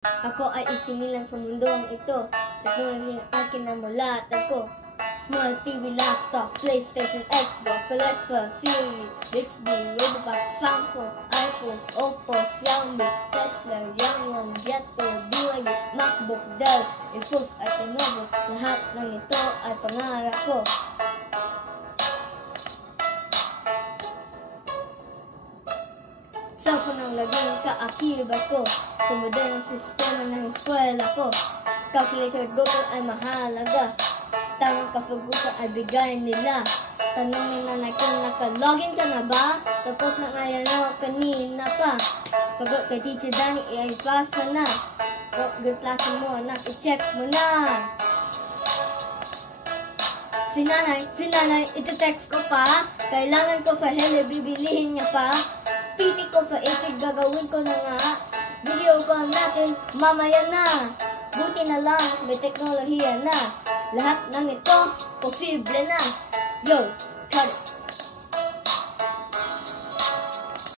Ako ay isinilang sa mundong ito. Teknolohiyang akin na mula at ako. Smart TV, laptop, PlayStation, Xbox, Alexa, Siri, Bixby, Robopack, Samsung, iPhone, Oppo, Xiaomi, Tesla, Yangon, Jetto, BYD, MacBook, Dell, Asus at Lenovo. Lahat ng ito ay pangarap ko. Sa punang laging kaakibat ko sa modernong sistema ng eskwela ko. Calculator, Google ay mahalaga. Tamang kasagutan ay bigay nila. Tanongin na kung nakalogin ka na ba? Tapos na ngayon o kanina pa. Sagot kay Teacher Danny ay pasa na. Good klase mo anak, i-check mo na. Si nanay, iti-text ko pa. Kailangan ko sa hele, bibilihin niya pa. Pitik ko sa itig, gagawin ko na nga. Video call natin, mamaya na. Buti na lang, may teknolohiya na. Lahat ng ito, posible na. Yo, cut it.